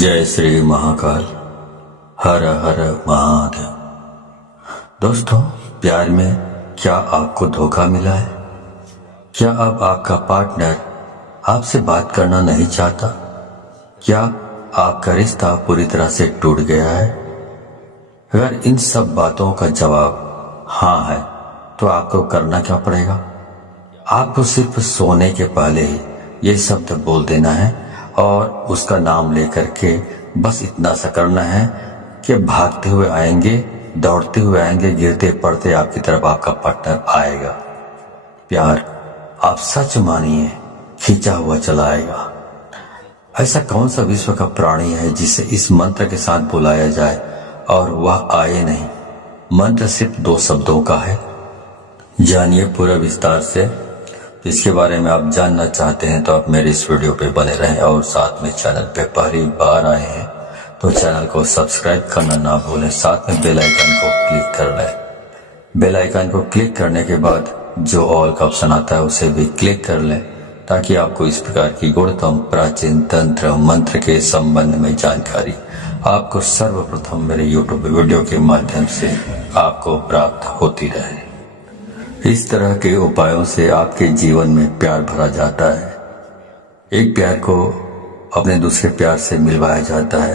जय श्री महाकाल। हर हर महादेव। दोस्तों, प्यार में क्या आपको धोखा मिला है? क्या अब आपका पार्टनर आपसे बात करना नहीं चाहता? क्या आपका रिश्ता पूरी तरह से टूट गया है? अगर इन सब बातों का जवाब हाँ है तो आपको करना क्या पड़ेगा? आपको सिर्फ सोने के पहले ही ये शब्द बोल देना है और उसका नाम लेकर के बस इतना सा करना है कि भागते हुए आएंगे, दौड़ते हुए आएंगे, गिरते पड़ते आपकी तरफ आपका पार्टनर आएगा। प्यार आप सच मानिए खींचा हुआ चला आएगा। ऐसा कौन सा विश्व का प्राणी है जिसे इस मंत्र के साथ बुलाया जाए और वह आए नहीं? मंत्र सिर्फ 2 शब्दों का है। जानिए पूरा विस्तार से। इसके बारे में आप जानना चाहते हैं तो आप मेरे इस वीडियो पे बने रहें और साथ में चैनल पे पहली बार आए हैं तो चैनल को सब्सक्राइब करना ना भूलें। साथ में बेल आइकन को क्लिक कर लें। बेल आइकन को क्लिक करने के बाद जो ऑल का ऑप्शन आता है उसे भी क्लिक कर लें ताकि आपको इस प्रकार की गुणतम प्राचीन तंत्र मंत्र के संबंध में जानकारी आपको सर्वप्रथम मेरे यूट्यूब वीडियो के माध्यम से आपको प्राप्त होती रहे। इस तरह के उपायों से आपके जीवन में प्यार भरा जाता है। एक प्यार को अपने दूसरे प्यार से मिलवाया जाता है।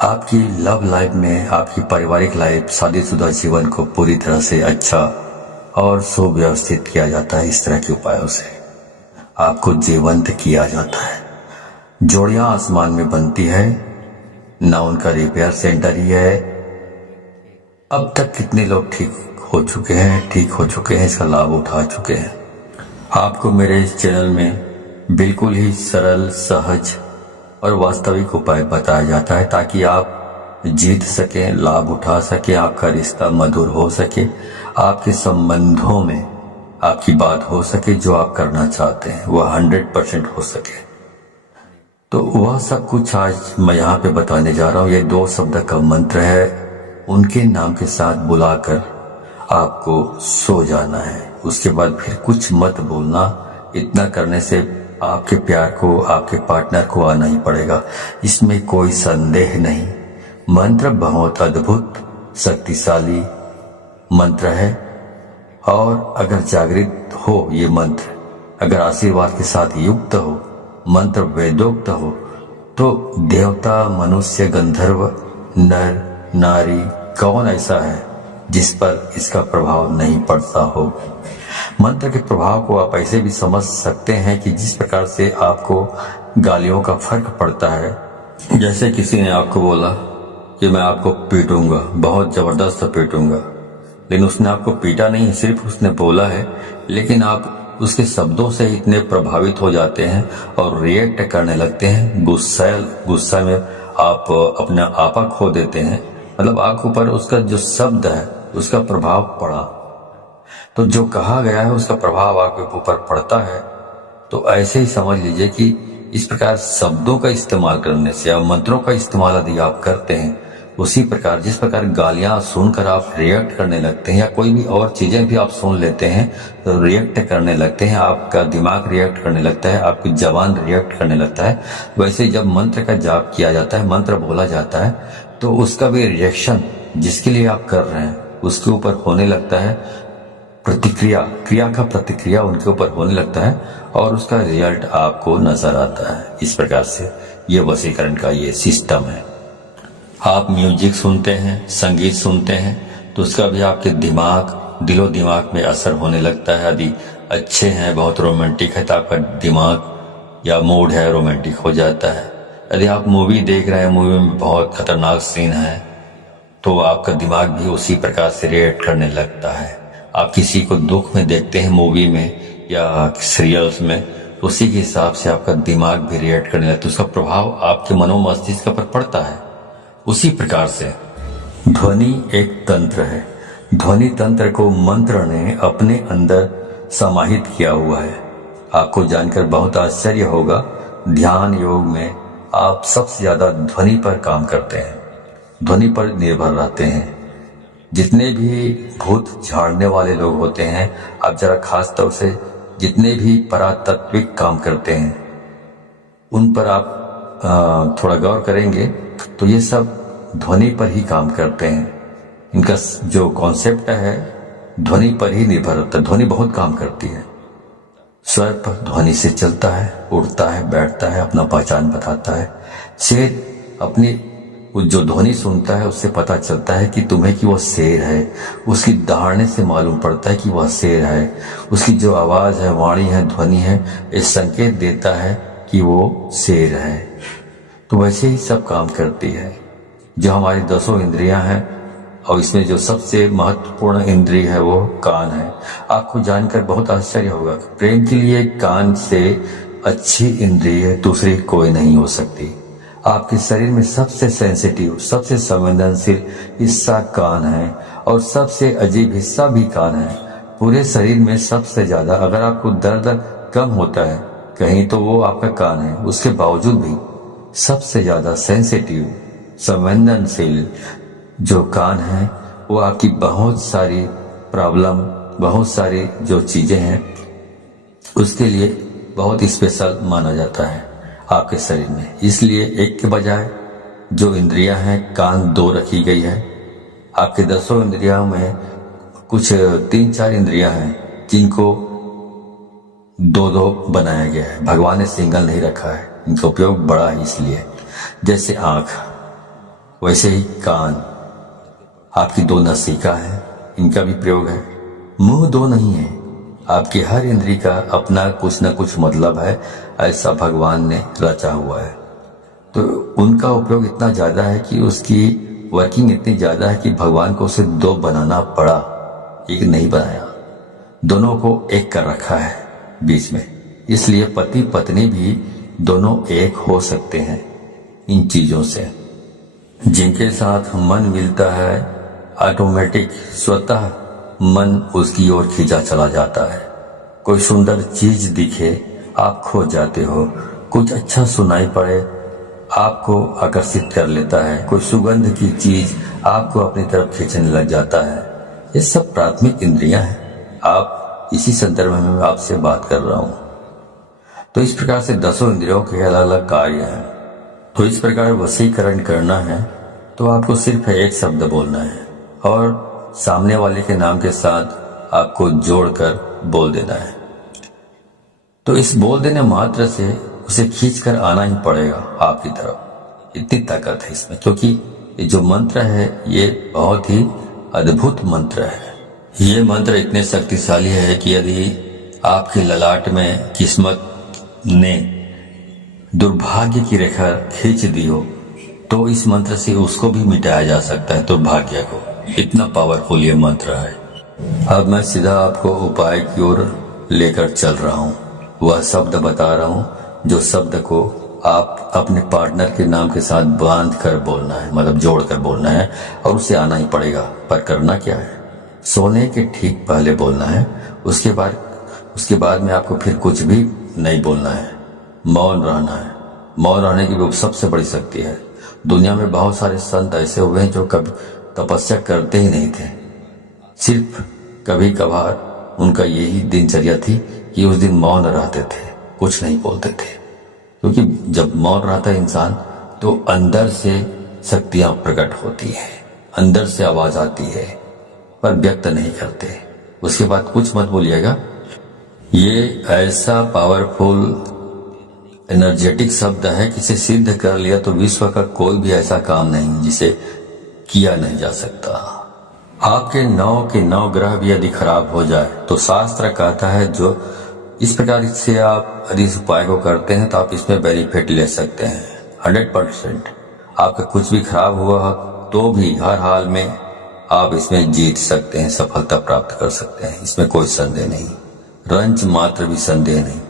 आपकी लव लाइफ में, आपकी पारिवारिक लाइफ, शादीशुदा जीवन को पूरी तरह से अच्छा और सुव्यवस्थित किया जाता है। इस तरह के उपायों से आपको जीवंत किया जाता है। जोड़ियां आसमान में बनती है ना, उनका रिपेयर सेंटर ही है। अब तक कितने लोग ठीक हो चुके हैं, इसका लाभ उठा चुके हैं। आपको मेरे इस चैनल में बिल्कुल ही सरल, सहज और वास्तविक उपाय बताया जाता है ताकि आप जीत सकें, लाभ उठा सकें, आपका रिश्ता मधुर हो सके, आपके संबंधों में आपकी बात हो सके, जो आप करना चाहते हैं वह 100% हो सके। तो वह सब कुछ आज मैं यहाँ पे बताने जा रहा हूँ। ये 2 शब्द का मंत्र है। उनके नाम के साथ बुलाकर आपको सो जाना है। उसके बाद फिर कुछ मत बोलना। इतना करने से आपके प्यार को, आपके पार्टनर को आना ही पड़ेगा, इसमें कोई संदेह नहीं। मंत्र बहुत अद्भुत, शक्तिशाली मंत्र है और अगर जागृत हो ये मंत्र, अगर आशीर्वाद के साथ युक्त हो, मंत्र वेदोक्त हो, तो देवता, मनुष्य, गंधर्व, नर, नारी, कौन ऐसा है जिस पर इसका प्रभाव नहीं पड़ता हो। मंत्र के प्रभाव को आप ऐसे भी समझ सकते हैं कि जिस प्रकार से आपको गालियों का फर्क पड़ता है। जैसे किसी ने आपको बोला कि मैं आपको पीटूंगा, बहुत जबरदस्त पीटूंगा, लेकिन उसने आपको पीटा नहीं, सिर्फ उसने बोला है, लेकिन आप उसके शब्दों से इतने प्रभावित हो जाते हैं और रिएक्ट करने लगते हैं। गुस्सा में आप अपना आपा खो देते हैं। मतलब आपके ऊपर उसका जो शब्द है उसका प्रभाव पड़ा, तो जो कहा गया है उसका प्रभाव आपके ऊपर पड़ता है। तो ऐसे ही समझ लीजिए कि इस प्रकार शब्दों का इस्तेमाल करने से या मंत्रों का इस्तेमाल यदि आप करते हैं, उसी प्रकार जिस प्रकार गालियां सुनकर आप रिएक्ट करने लगते हैं या कोई भी और चीजें भी आप सुन लेते हैं तो रिएक्ट करने लगते हैं, आपका दिमाग रिएक्ट करने लगता है, आपकी जबान रिएक्ट करने लगता है। वैसे जब मंत्र का जाप किया जाता है, मंत्र बोला जाता है, तो उसका भी रिएक्शन जिसके लिए आप कर रहे हैं उसके ऊपर होने लगता है। क्रिया का प्रतिक्रिया उनके ऊपर होने लगता है और उसका रिजल्ट आपको नजर आता है। इस प्रकार से ये वशीकरण का ये सिस्टम है। आप म्यूजिक सुनते हैं, संगीत सुनते हैं, तो उसका भी आपके दिलो दिमाग में असर होने लगता है। यदि अच्छे हैं, बहुत रोमांटिक है, तो आपका दिमाग या मूड है रोमांटिक हो जाता है। यदि आप मूवी देख रहे हैं, मूवी में बहुत खतरनाक सीन है, तो आपका दिमाग भी उसी प्रकार से रिएक्ट करने लगता है। आप किसी को दुख में देखते हैं मूवी में या सीरियल्स में, तो उसी के हिसाब से आपका दिमाग भी रिएक्ट करने लगता है। उसका प्रभाव आपके मनोमस्तिष्क पर पड़ता है। उसी प्रकार से ध्वनि एक तंत्र है। ध्वनि तंत्र को मंत्र ने अपने अंदर समाहित किया हुआ है। आपको जानकर बहुत आश्चर्य होगा, ध्यान योग में आप सबसे ज्यादा ध्वनि पर काम करते हैं, ध्वनि पर निर्भर रहते हैं। जितने भी भूत झाड़ने वाले लोग होते हैं, आप जरा खास तौर से जितने भी परातात्विक काम करते हैं, उन पर आप थोड़ा गौर करेंगे तो ये सब ध्वनि पर ही काम करते हैं। इनका जो कॉन्सेप्ट है ध्वनि पर ही निर्भर होता है। ध्वनि बहुत काम करती है। स्वर पर ध्वनि से चलता है, उड़ता है, बैठता है, अपना पहचान बताता है। शेर अपनी जो ध्वनि सुनता है उससे पता चलता है कि तुम्हें कि वह शेर है। उसकी दहाड़ने से मालूम पड़ता है कि वह शेर है। उसकी जो आवाज है, वाणी है, ध्वनि है, ये संकेत देता है कि वो शेर है। तो वैसे ही सब काम करती है। जो हमारी 10 इंद्रियां हैं और इसमें जो सबसे महत्वपूर्ण इंद्रिय है वो कान है। आपको जानकर बहुत आश्चर्य होगा, प्रेम के लिए कान से अच्छी इंद्रिय दूसरी कोई नहीं हो सकती। आपके शरीर में सबसे सेंसिटिव, सबसे संवेदनशील हिस्सा कान है और सबसे अजीब हिस्सा भी कान है। पूरे शरीर में सबसे ज्यादा अगर आपको दर्द कम होता है कहीं तो वो आपका कान है। उसके बावजूद भी सबसे ज्यादा सेंसिटिव, संवेदनशील जो कान है वो आपकी बहुत सारी प्रॉब्लम, बहुत सारी जो चीजें हैं उसके लिए बहुत स्पेशल माना जाता है आपके शरीर में। इसलिए एक के बजाय जो इंद्रियां हैं कान 2 रखी गई है। आपके 10 इंद्रियों में कुछ 3-4 इंद्रियां हैं जिनको 2-2 बनाया गया है। भगवान ने सिंगल नहीं रखा है, इनका उपयोग बड़ा है। इसलिए जैसे आंख वैसे ही कान आपकी 2 नसिका है, इनका भी प्रयोग है। मुंह 2 नहीं है। आपकी हर इंद्री का अपना कुछ न कुछ मतलब है, ऐसा भगवान ने रचा हुआ है। तो उनका उपयोग इतना ज्यादा है कि उसकी वर्किंग इतनी ज्यादा है कि भगवान को उसे 2 बनाना पड़ा, एक नहीं बनाया। दोनों को एक कर रखा है बीच में। इसलिए पति पत्नी भी दोनों एक हो सकते हैं इन चीजों से। जिनके साथ मन मिलता है ऑटोमेटिक स्वतः मन उसकी ओर खींचा चला जाता है। कोई सुंदर चीज दिखे आप खो जाते हो। कुछ अच्छा सुनाई पड़े आपको आकर्षित कर लेता है। कोई सुगंध की चीज आपको अपनी तरफ खींचने लग जाता है। ये सब प्राथमिक इंद्रियां हैं। आप इसी संदर्भ में मैं आपसे बात कर रहा हूं। तो इस प्रकार से 10 इंद्रियों के अलग अलग कार्य हैं। तो इस प्रकार वशीकरण करना है तो आपको सिर्फ एक शब्द बोलना है और सामने वाले के नाम के साथ आपको जोड़कर बोल देना है। तो इस बोल देने मात्र से उसे खींचकर आना ही पड़ेगा आपकी तरफ। इतनी ताकत है इसमें, क्योंकि ये जो मंत्र है ये बहुत ही अद्भुत मंत्र है। ये मंत्र इतने शक्तिशाली है कि यदि आपके ललाट में किस्मत ने दुर्भाग्य की रेखा खींच दी हो तो इस मंत्र से उसको भी मिटाया जा सकता है, दुर्भाग्य को। इतना पावरफुल ये मंत्र है। अब मैं सीधा आपको उपाय की ओर लेकर चल रहा हूँ। वह शब्द बता रहा हूँ जो शब्द को आप अपने पार्टनर के नाम के साथ बांध कर बोलना है, मतलब जोड़ कर बोलना है और उसे आना ही पड़ेगा। पर करना क्या है, सोने के ठीक पहले बोलना है। उसके बाद में आपको फिर कुछ भी नहीं बोलना है, मौन रहना है। मौन रहने की भी सबसे बड़ी शक्ति है। दुनिया में बहुत सारे संत ऐसे हुए हैं जो कभी तपस्या करते ही नहीं थे। सिर्फ कभी कभार उनका यही दिनचर्या थी कि उस दिन मौन रहते थे, कुछ नहीं बोलते थे। क्योंकि जब मौन रहता है इंसान तो अंदर से शक्तियां प्रकट होती है, अंदर से आवाज आती है, पर व्यक्त नहीं करते। उसके बाद कुछ मत बोलिएगा। ये ऐसा पावरफुल एनर्जेटिक शब्द है कि इसे सिद्ध कर लिया तो विश्व का कोई भी ऐसा काम नहीं जिसे किया नहीं जा सकता। आपके 9 के 9 ग्रह भी यदि खराब हो जाए तो शास्त्र कहता है जो इस प्रकार से आप यदि इस उपाय को करते हैं तो आप इसमें बेनिफिट ले सकते हैं 100%। आपका कुछ भी खराब हुआ तो भी हर हाल में आप इसमें जीत सकते हैं, सफलता प्राप्त कर सकते हैं। इसमें कोई संदेह नहीं, रंच मात्र भी संदेह नहीं।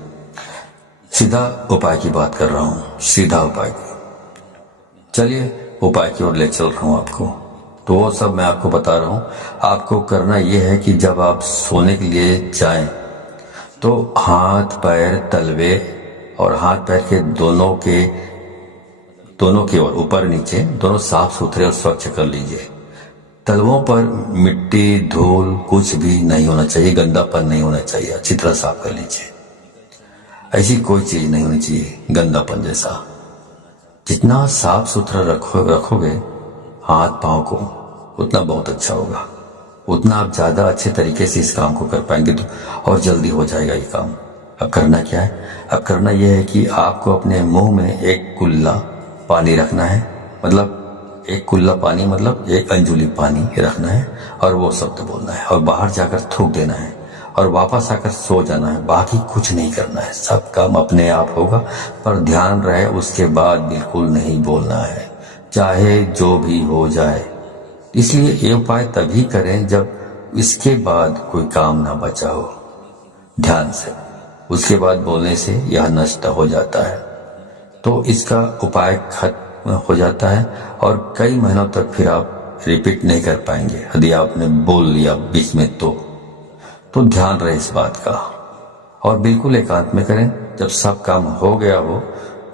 सीधा उपाय की बात कर रहा हूं, सीधा उपाय की। चलिए उपाय की ओर ले चल रहा हूं आपको। तो वो सब मैं आपको बता रहा हूं। आपको करना यह है कि जब आप सोने के लिए जाएं तो हाथ पैर तलवे और हाथ पैर के दोनों के ओर ऊपर नीचे दोनों साफ सुथरे और स्वच्छ कर लीजिए। तलवों पर मिट्टी धूल कुछ भी नहीं होना चाहिए, गंदापन नहीं होना चाहिए। अच्छी तरह साफ कर लीजिए। ऐसी कोई चीज नहीं होनी चाहिए गंदापन जैसा। जितना साफ सुथरा रखोगे हाथ पांव को, उतना बहुत अच्छा होगा, उतना आप ज्यादा अच्छे तरीके से इस काम को कर पाएंगे तो और जल्दी हो जाएगा ये काम। अब करना क्या है? अब करना यह है कि आपको अपने मुंह में एक कुल्ला पानी रखना है, मतलब एक कुल्ला पानी मतलब एक अंजुली पानी रखना है और वो शब्द बोलना है और बाहर जाकर थूक देना है और वापस आकर सो जाना है। बाकी कुछ नहीं करना है, सब काम अपने आप होगा, पर ध्यान रहे उसके बाद बिल्कुल नहीं बोलना है, चाहे जो भी हो जाए। इसलिए ये उपाय तभी करें जब इसके बाद कोई काम ना बचा हो। ध्यान से उसके बाद बोलने से यह नष्ट हो जाता है, तो इसका उपाय खत्म हो जाता है और कई महीनों तक फिर आप रिपीट नहीं कर पाएंगे यदि आपने बोल लिया बीच में तो ध्यान रहे इस बात का और बिल्कुल एकांत में करें। जब सब काम हो गया हो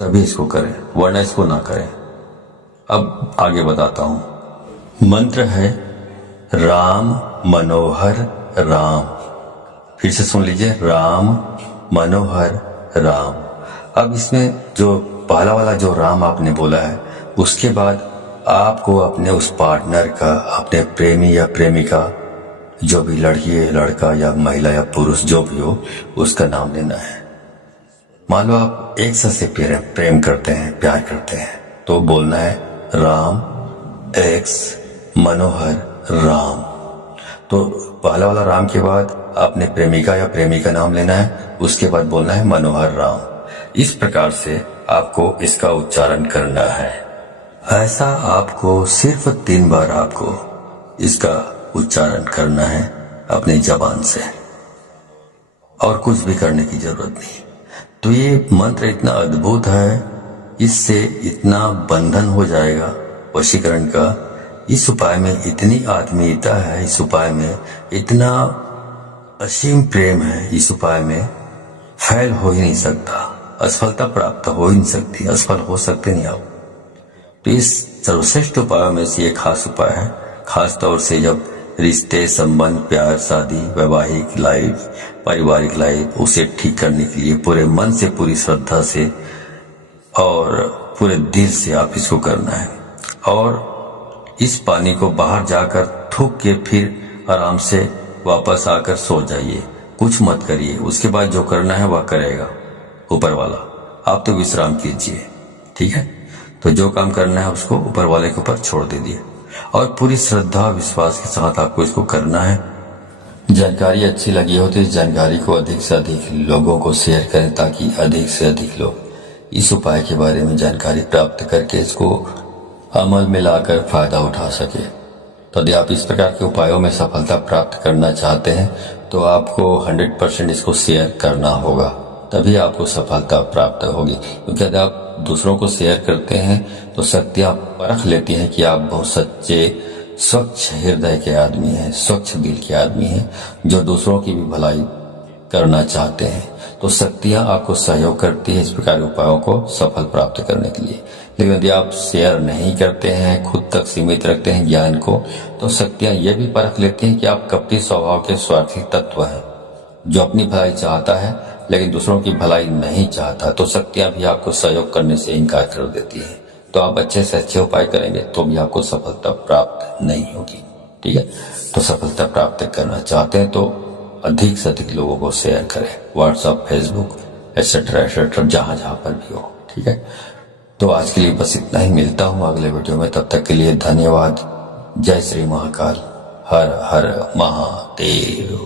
तभी इसको करें, वरना इसको ना करें। अब आगे बताता हूं। मंत्र है राम मनोहर राम। फिर से सुन लीजिए, राम मनोहर राम। अब इसमें जो पहला वाला जो राम आपने बोला है, उसके बाद आपको अपने उस पार्टनर का, अपने प्रेमी या प्रेमिका, जो भी लड़की है, लड़का या महिला या पुरुष जो भी हो, उसका नाम लेना है। मान लो आप एक साथ से प्रेम करते हैं, प्यार करते हैं, तो बोलना है राम एक्स मनोहर राम। तो पहला वाला राम के बाद आपने प्रेमिका या प्रेमी का नाम लेना है, उसके बाद बोलना है मनोहर राम। इस प्रकार से आपको इसका उच्चारण करना है। ऐसा आपको सिर्फ 3 बार आपको इसका उच्चारण करना है अपनी जबान से, और कुछ भी करने की जरूरत नहीं। तो ये मंत्र इतना अद्भुत है, इससे इतना बंधन हो जाएगा वशीकरण का। इस उपाय में इतनी आत्मीयता है, इस उपाय में इतना असीम प्रेम है, इस उपाय में फैल हो ही नहीं सकता, असफलता प्राप्त हो ही नहीं सकती, असफल हो सकते नहीं आप। तो इस सर्वश्रेष्ठ उपायों में से ये खास उपाय है, खास तौर से जब रिश्ते, संबंध, प्यार, शादी, वैवाहिक लाइफ, पारिवारिक लाइफ, उसे ठीक करने के लिए पूरे मन से, पूरी श्रद्धा से और पूरे दिल से आप इसको करना है। और इस पानी को बाहर जाकर थूक के फिर आराम से वापस आकर सो जाइए, कुछ मत करिए। उसके बाद जो करना है वह करेगा ऊपर वाला, आप तो विश्राम कीजिए, ठीक है। तो जो काम करना है उसको ऊपर वाले के ऊपर छोड़ दीजिए और पूरी श्रद्धा विश्वास के साथ आपको इसको करना है। जानकारी अच्छी लगी हो तो इस जानकारी को अधिक से अधिक लोगों को शेयर करें, ताकि अधिक से अधिक लोग इस उपाय के बारे में जानकारी प्राप्त करके इसको अमल में लाकर फायदा उठा सके। तो यदि आप इस प्रकार के उपायों में सफलता प्राप्त करना चाहते हैं तो आपको 100% इसको शेयर करना होगा, तभी आपको सफलता प्राप्त होगी। क्योंकि यदि आप दूसरों को शेयर करते हैं तो शक्तियां परख लेती हैं कि आप बहुत सच्चे, स्वच्छ हृदय के आदमी हैं, स्वच्छ दिल के आदमी हैं, जो दूसरों की भी भलाई करना चाहते हैं। तो शक्तियां आपको सहयोग करती है इस प्रकार के उपायों को सफल प्राप्त करने के लिए। लेकिन यदि आप शेयर नहीं करते हैं, खुद तक सीमित रखते हैं ज्ञान को, तो शक्तियां ये भी परख लेती हैं कि आप कपटी स्वभाव के स्वार्थी तत्व हैं, जो अपनी भलाई चाहता है लेकिन दूसरों की भलाई नहीं चाहता। तो शक्तियां भी आपको सहयोग करने से इनकार कर देती है। तो आप अच्छे से अच्छे उपाय करेंगे तो भी आपको सफलता प्राप्त नहीं होगी, ठीक है। तो सफलता प्राप्त करना चाहते हैं तो अधिक से अधिक लोगों को शेयर करें, व्हाट्सएप, फेसबुक एक्सेट्रा एक्सेट्रा, जहां जहां पर भी हो, ठीक है। तो आज के लिए बस इतना ही, मिलता हूं अगले वीडियो में, तब तक के लिए धन्यवाद। जय श्री महाकाल, हर हर महादेव।